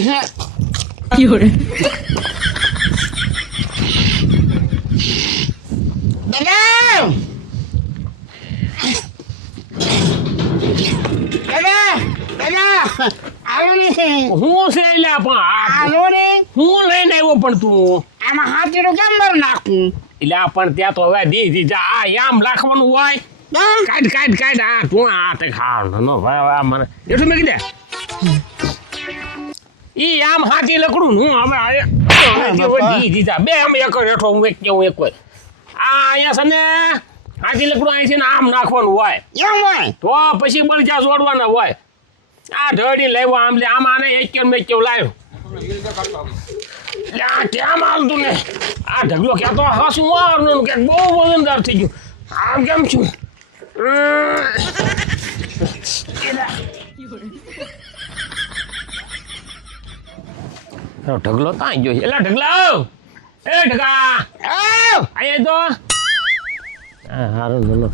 有人。આવો ને હું છે એટલે પણ આવો ને હું લઈને આવ્યો પણ તું. આમાં હાથીનું કેમ મારું નાખું? એટલે પણ ત્યાં તો હવે દી દીધા આ આમ રાખવાનું હોય. હા? કાઢ કાઢ કાઢ. આ તું આ તે ખા નો ભાઈ આ મને એટલું મેં કીધે? ઈ આમ હાથી લકડું હું હવે આ- દીધા બે આમ એક હેઠો હું એક કેવું એક હોય આ અહીંયા છે ને હાથી લકડું અહીં છે ને આમ નાખવાનું હોય. એમ હોય? તો પછી બળજા જોડવાના હોય. આ ઢળી લેવો આમ લે આમ આને એક કેમ એક કેવું લાવ્યો કેમ હાલતું ને? આ ઢગલો ક્યાં તો હસું મારનું કે બહુ વજનદાર થઈ ગયું. આમ કેમ છું? ઢગલો ત્યાં ગયો છે? એલા ઢગલા! એ ઢગા! આવ! અહીંયા તો હા હારું બોલો.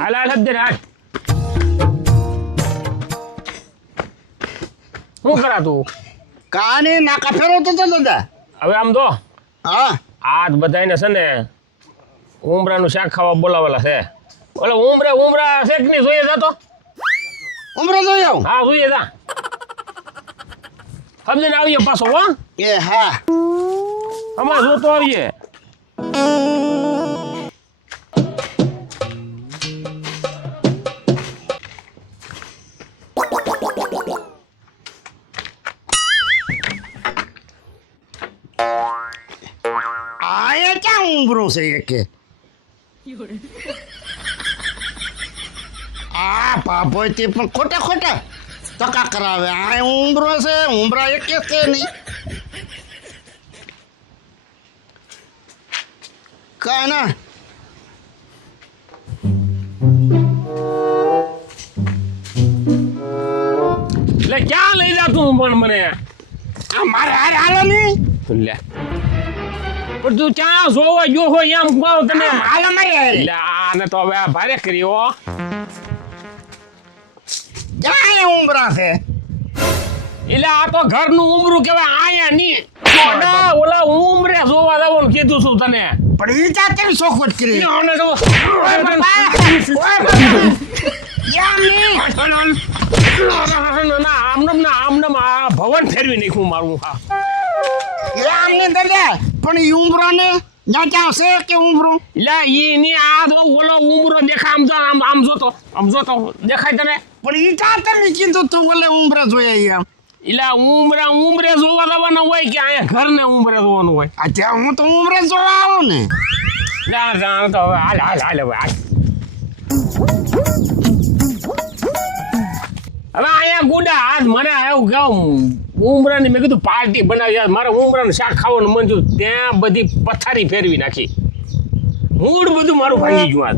હાલ હાલ હદ હાલ શું કરા તું કાને નાકા ફેરવતો તો દાદા? હવે આમ તો હા. આજ બધાને છે ને ઉમરાનું શાક ખાવા બોલાવેલા છે. ઓલે ઉમરા ઉમરા શેકની જોઈએ જતો તો. ઉમરો જોયો હા જોઈએ જા. સમજીને આવીએ પાછો હો? એ હા. અમારે જોતો આવીએ? આ એ ક્યાં ઉમરો છે એ કે 有人，આ પાપો તે પણ ખોટા ખોટા. ટકા કરાવે. આ ઉમરો છે ઉમરા એક કે છે નહીં કાંઈ ના. એટલે ક્યાં લઈ જા તું પણ મને? આ મારે હારે હાલો નહીં લે. પણ તું ક્યાં જોવા ગયો હોય એમ કહો તને હાલો મારી એટલે આને તો હવે ભારે કર્યો એ ઉમરા છે. એટલે આ તો ઘરનું ઉમરું કહેવાય આયા ની ઓડા ઓલા ઉમરે જોવા જવાનું કીધું છું તને. પણ ઈ તેમ શોખ જ કરી? ઓને જો ઓય બાપા! નહીં. ભવન ફેરવી નાખ્યું મારું હા. નહીં દાદા પણ ઈ ઉમરો ને ત્યાં છે કે ઉમરો? એટલે ઈ ની આ ઓલો ઉમરો આમ તો આમ આમ જોતો આમ જોતો દેખાય તને? પણ ઈ ત્યાં તમે કીધું તું ઓલે ઉમરા જોયા એમ. એટલે ઉમરા ઉમરે જોવા જવાનું હોય કે અહીંયા ઘરને ઉમરે જોવાનું હોય? આ ત્યાં હું તો ઉમરે જોવા આવું ને. ના જાણ તો હવે હાલ હાલ હાલ હવે હાલ. હવે અહીંયા ગુડા આજ મને એવું કેવું ઉમરાની મેં કીધું પાર્ટી બનાવી મારે ઉમરાનું શાક ખાવાનું મન થયું ત્યાં બધી પથારી ફેરવી નાખી. મૂડ બધું મારું ભાંગી ગયું આજ.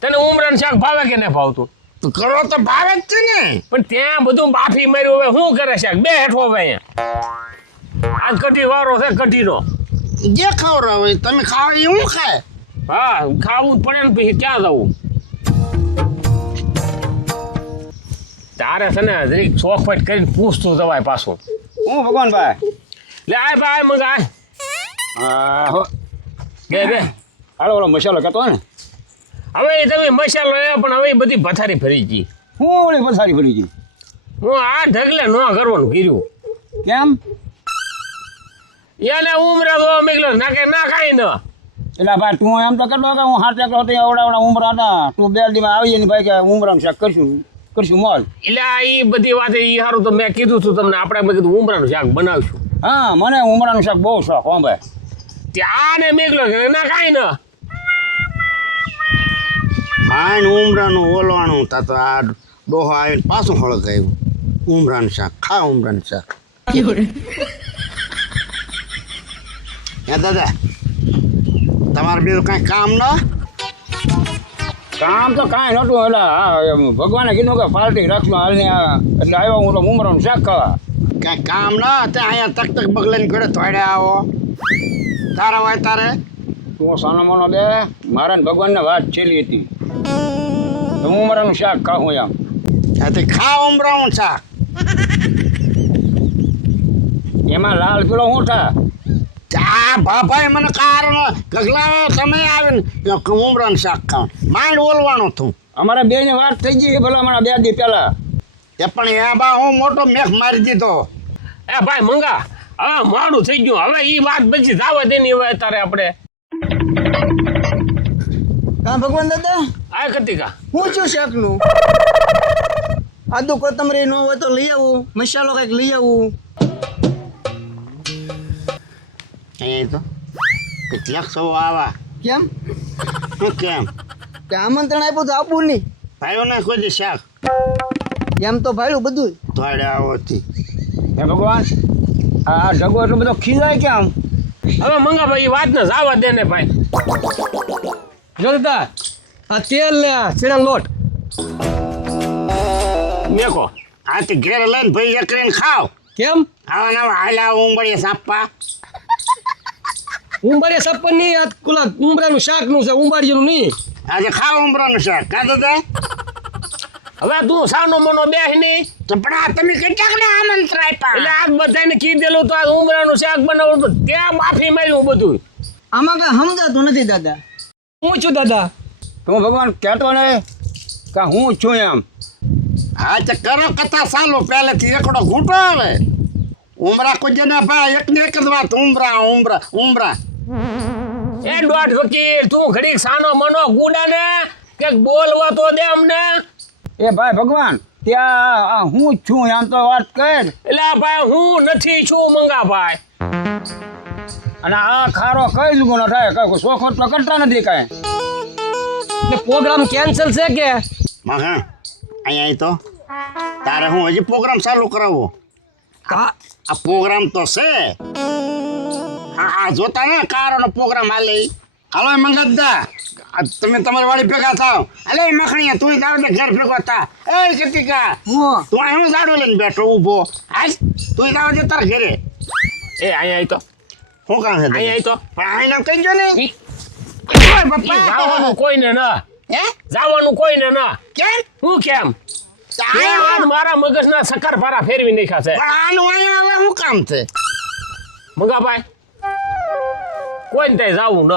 તને ઉમરાનું શાક ભાવે કે ને ભાવતું? કરો તો ભાવે જ છે ને. પણ ત્યાં બધું બાફી માર્યું હવે શું કરે શાક? બે હેઠો હવે અહીંયા. આજ કઢી વારો છે કઢીનો. જે ખવડાવો તમે ખાવ એ હું ખાય? હા ખાવું પડે ને પછી ક્યાં જવું? તારે છે ને જરીક ચોખવટ કરીને પૂછતું જવાય પાછું. હું ભગવાનભાઈ લે આય ભાઈ મગ હા બે બે. હાલો ઓલો મસાલો કતો ને. હવે તમે મસાલો એ પણ હવે બધી પથારી ફરી ગઈ. હું ઓલી પથારી ભરી ગઈ? હું આ ઢગલે ન કરવાનું કીધું કેમ? એને ઉમરા તો મેકલો ના ના કાંઈ ન. એટલે ભાઈ તું એમ તો કરતો કે હું હાથ એકલો હતી એવડા ઉમરા હતા તું બે દીમાં આવીએ ને ભાઈ કે ઉમરાનું શાક કરશું કરશું મોલ. એટલે એ બધી વાત એ સારું તો મેં કીધું હતું તમને આપણે કીધું ઉમરાનું શાક બનાવશું. હા મને ઉમરાનું શાક બહુ શોખ હો ભાઈ. ત્યાં ને મેકલો ને. કાંઈ ન હા ઉમરાનું ઓલવાનું તા તો આ ડોહો આવીને પાછું હળગાવ્યું ઉમરાનું શાક ખા ઉમરાનું શાક. હે દાદા તમારે બીજું કાંઈ કામ ન? કામ તો કાંઈ નહોતું એટલે હા ભગવાને કીધું કે પાર્ટી રાખનો હાલને આ એટલે આવ્યો હું તો ઉમરાનું શાક ખાવા. કાંઈ કામ ન ત્યાં અહીંયા તક તક બગલે ઘડે થોડે આવો. તારા હોય તારે? તું સાનો માનો દે મારા ને ભગવાનને વાત છેલી હતી. તો હું ઉમરાનું શાક ખાઉં એમ. ત્યાંથી ખા ઉમરાનું શાક. એમાં લાલ પીળો શું થાય આ બાપાએ મને કારણ ગગલા તમે આવીને ઉમરાનું શાક ખાવ માંડ ઓલવાનું તું. અમારે બે ની વાત થઈ ગઈ ભલા અમારા બે દી પેલા એ પણ એ બા હું મોટો મેઘ મારી દીધો. એ ભાઈ મંગા હવે મોડું થઈ ગયું. હવે એ વાત પછી જાવ તેની ની હવે તારે આપણે. કા ભગવાન દાદા? આ કતિકા. હું છું શાકનું. આદુ કોથમરી નો હોય તો લઈ આવું. મસાલો કંઈક લઈ આવું. એ તો કેટલાક સૌ આવા. કેમ? શું કેમ? કે આમંત્રણ આપ્યું તો આપવું નહીં. ભાઈઓને કોઈ દી શાક? એમ તો ભાઈ બધું ધોડે આવોથી હે ભગવાન? આ જગો એટલો બધો ખીજાય કેમ હવે મંગા ભાઈ વાત ને જાવા દે ને ભાઈ. જો દાદા આ તેલ ને આ ચીણા લોટ. મેકો. આથી ઘેર લઈને ભાઈ કરીને ખાવ. કેમ? આવા નવા હાલા ઉંબળીએ સાપા ઉંબળીએ સપ્પન નહીં આ કુલા ઉંબરાનું શાકનું છે ઉંબાડિયાનું નહીં. આજે ખાવ ઉંબરાનું શાક. કાં દાદા હવે તું સાનો મનો બેસ નહીં તો પણ તમે કેટલાક ને આપ્યા? એટલે આગ આજ બધાને કીધેલું તો આ ઉમરાનું શાક બનાવું તો ત્યાં માફી માર્યું બધું. આમાં કઈ સમજાતું નથી દાદા. હું છું દાદા? તું ભગવાન કહેતો ને કે હું છું એમ. હા તો કરો કથા સાલો પહેલેથી એકડો ઘૂંટો આવે. ઉમરા કુજના ભાઈ એક ને એક જ વાત. ઉમરા ઉમરા ઉમરા. એ દોઢ વકીલ તું ઘડીક સાનો મનો ગુડા ને કે બોલવા તો દે અમને. એ ભાઈ ભગવાન ત્યાં આ હું છું એમ તો વાત કર. એટલે આ ભાઈ હું નથી છું મંગા ભાઈ? અને આ ખારો કઈ જુગો ન થાય કઈ શોખો તો કરતા નથી કઈ. એટલે પ્રોગ્રામ કેન્સલ છે કે? મગા અહીંયા આય તો. તારે હું હજી પ્રોગ્રામ ચાલુ કરાવો. કા આ પ્રોગ્રામ તો છે. હા હા જોતા ને કારોનો પ્રોગ્રામ હાલે ઈ. હાલો એ મંગતદા આ તમે તમારી વાળી ભેગા થાવ. અલે મખણી મખણીયા તું જાવ ને ઘેર ભેગો થા. એ કતિકા હું? તું અહીં જાડો લઈને બેઠો ઊભો. આજ તું જાવ દે તાર ઘરે. એ અહીંયા આવી તો. શું કામ છે અહીંયા આવી તો. પણ અહીં નામ કઈ જો ને જવાનું કોઈ ને. ના હે? જવાનું કોઈને ના. કેમ? હું કેમ? મારા મગજના સકર ભારા ફેરવી નાખ્યા છે. આનું અહીંયા હવે શું કામ છે? મંગા ભાઈ કોઈને ત્યાં જાવું ન.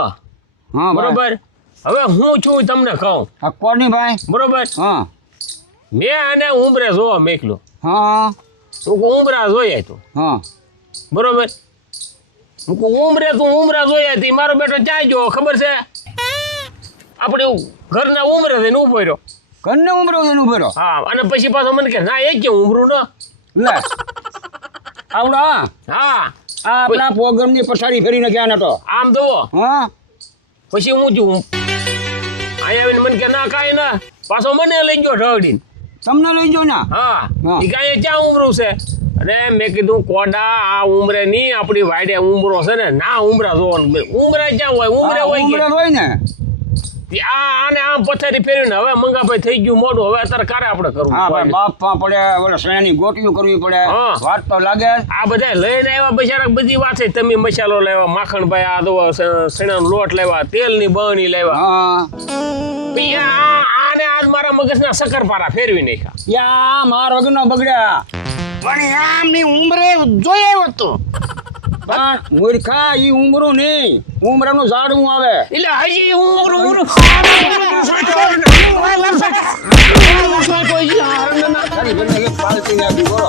બરોબર? હવે હું છું તમને કહું. આ કોની ભાઈ? બરોબર? હા. મેં આને ઉમરે જોવા મેકલો. હા. હું કહું ઉમરા જોઈએ તું. હા. બરોબર? હું કહું ઉમરે તું ઉમરા જોઈએ હતી મારો બેટો ચાય જો ખબર છે? આપણે ઘરના ઉમરે થઈને ઊભો રહ્યો. ઘરને ઉમરો એનું રહ્યો? હા અને પછી પાછો મને કે ના એ કે ઉમરું ન? લે. આવડા હા. આ આપણા પ્રોગ્રામની પછાડી ફેરીને ગયા નતો? આમ તો હા. પછી હું છું અહીંયા આવીને મને કે ના કાંઈ ના. પાછો મને લઈ ગયો ઢગડીને. તમને લઈ જો ના? હા. એ કાંઈ ક્યાં ઉમરું છે? અને મેં કીધું કોડા આ ઉમરે નહીં આપણી વાડે ઉમરો છે ને. ના ઉમરા જોવાનું ઉમરા ક્યાં હોય? ઉમરે હોય હોય ને. આ આને આમ પથારી ફેરવીને હવે મંગાભાઈ થઈ ગયું મોડું હવે અત્યારે કારે આપણે કરવું? હા ભાઈ? બાપા પડે શેણાની ગોટીઓ કરવી પડે. વાત તો લાગે. આ બધા લઈને આવ્યા બિચારા બધી વાત. છે તમે મસાલો લાવ્યા માખણભાઈ આ દો સણાનો લોટ લેવા તેલની બરણી લેવા હા. આને આજ મારા મગજના શક્કરપારા ફેરવી નાખ્યા. યા માર વગરનો બગડ્યા. પણ આમની ઉંમરે જોઈ આવ્યો તો. પણ મૂર્ખા ઈ ઉંમરું નહીં. ઉમરાનું ઝાડવું આવે. એટલે હજી હું ઉમરું કોઈ તારી ના એક બને પાલતી ના બોલો.